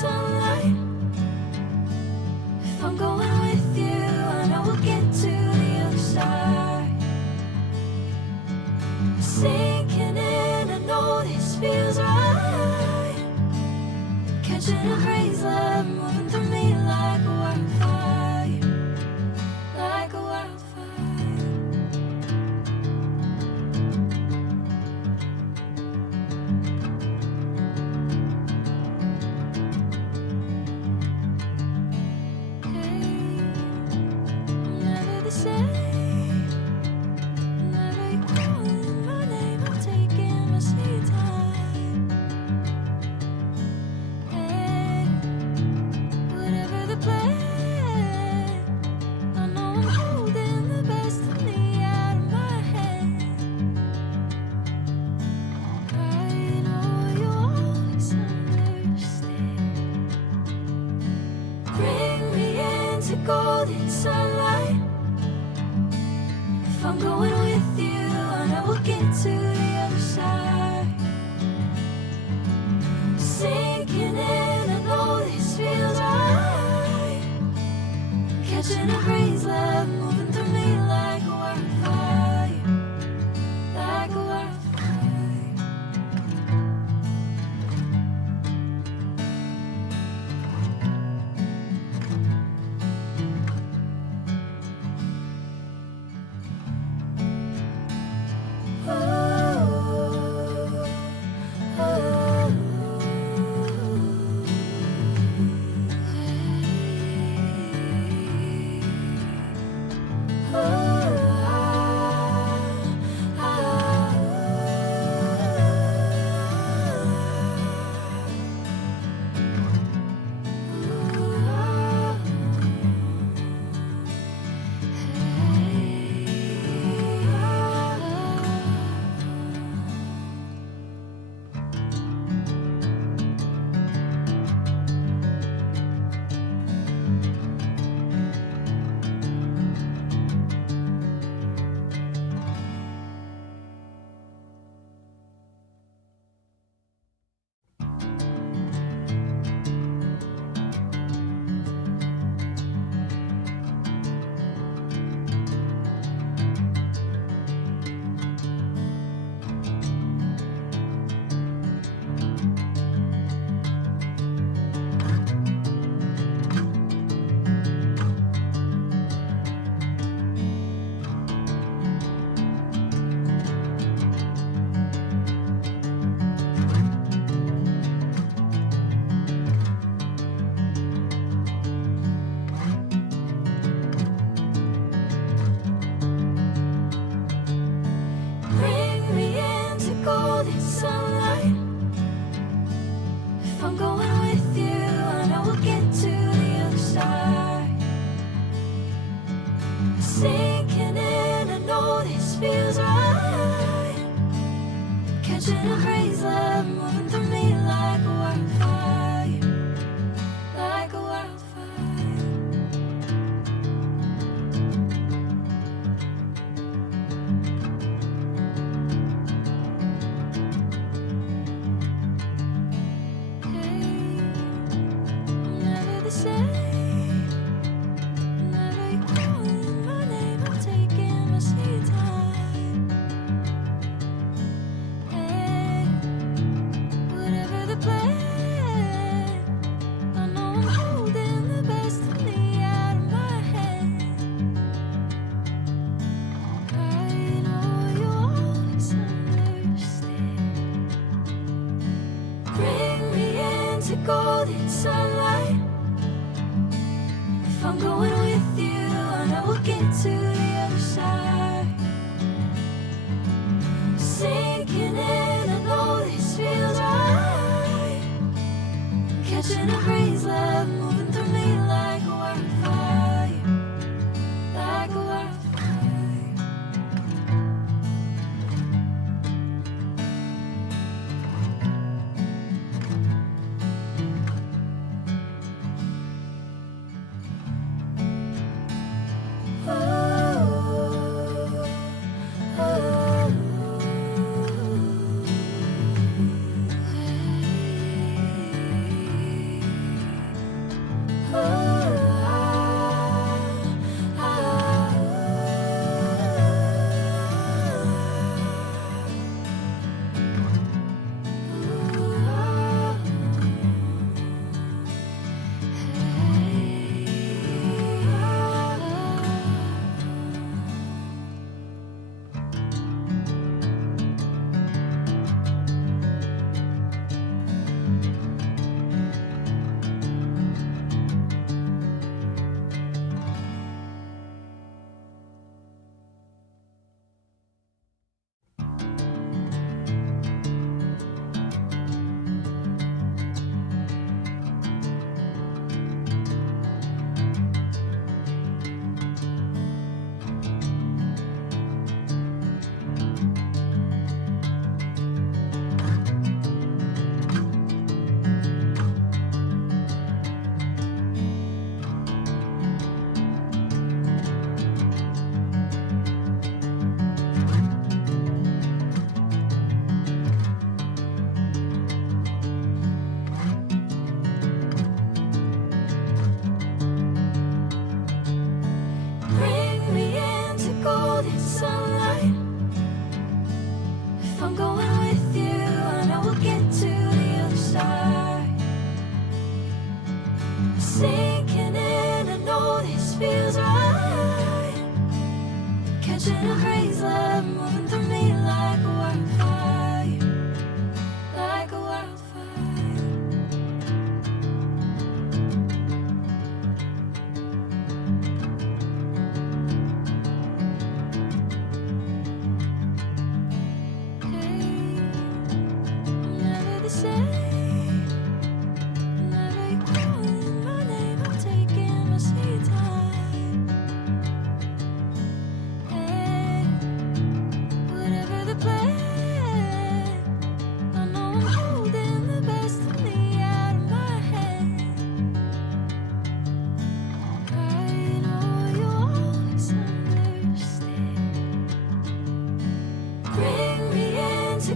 sunlight. If I'm going with you, I know we'll get to the other side. Sinking in, I know this feels right. Catching a breeze, love moving through me like a wildfire, like a wildfire. Golden sunlight. If I'm going with you, I know we'll get to the other side. Sinking in, I know this feels right. Catching a breeze, love moving through me like a wildfire, like a wildfire. Sunlight. If I'm going with you, I know we'll get to the other side. Sinking in, I know this feels right. Catching a breeze, love moving through me like a wildfire, like a wildfire. Golden sunlight. If I'm going with you, I know we'll get to the other side. Sinking in, I know this feels right. Catching a breeze, love moving through me like a wildfire, like a wildfire. sunlight. If I'm going with you, I know we'll get to the other side. Sinking in, I know this feels right. Catching a haze love moving through me like a wildfire, like a wildfire.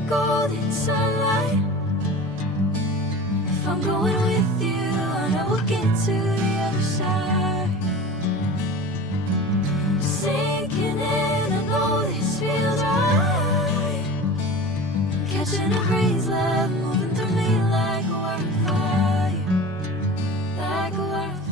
Golden sunlight. If I'm going with you, I know we'll get to the other side. Sinking in, I know this feels right. Catching a haze love moving through me like a wildfire, like a wildfire.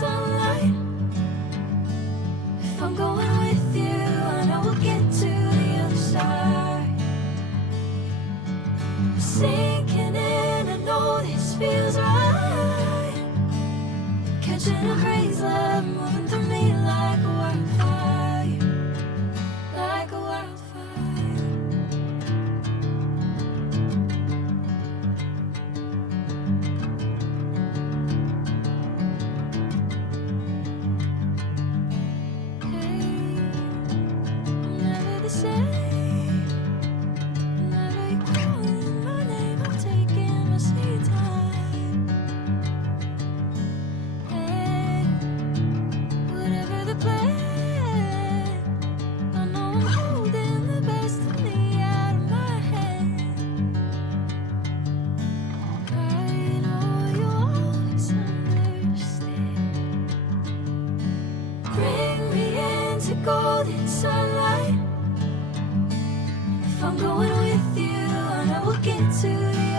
Sunlight. If I'm going with you, I know we'll get to the other side. Sinking in, I know this feels right. Catching a haze love moving through me like a wildfire, like a wildfire. Golden sunlight. If I'm going with you, I know we'll get to the